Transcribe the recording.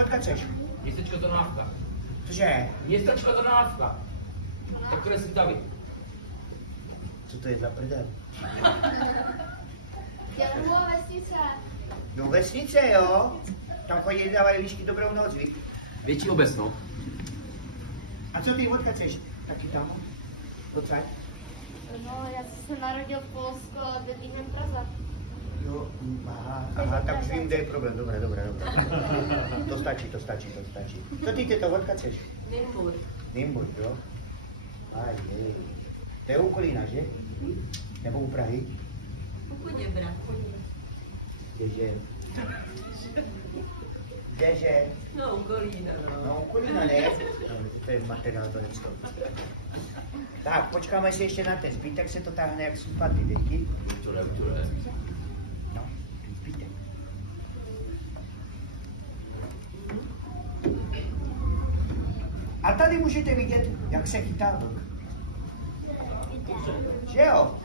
Vodka chceš? Městečko Trnávka. Cože? Městečko Trnávka. Tak to si David. Co to je za prdel? Jablková vesnice. No vesnice, jo? Tam chodí, dávají líšky dobrou noc, víš? Větší obec, no. A co ty vodka chceš? Taky tam? Odsaď? No, já jsem se narodil v Polsku a bydlím v Praze. Jo, aha, tak už vím, kde je problém. Dobré. To stačí. Co ty to vodka chceš? Nymburk, jo? Jej. To je u Kolína, že? Nebo u Prahy? U Poděbra. Kdeže? No, u Kolína, no. No, u Kolína, ne? No, to je materiál, to nečto. Tak, počkáme si ještě na ten zbytek, se to táhne jak súpadly děti. No, zbytek. A tady můžete vidět, jak se chytá vlk. Že jo?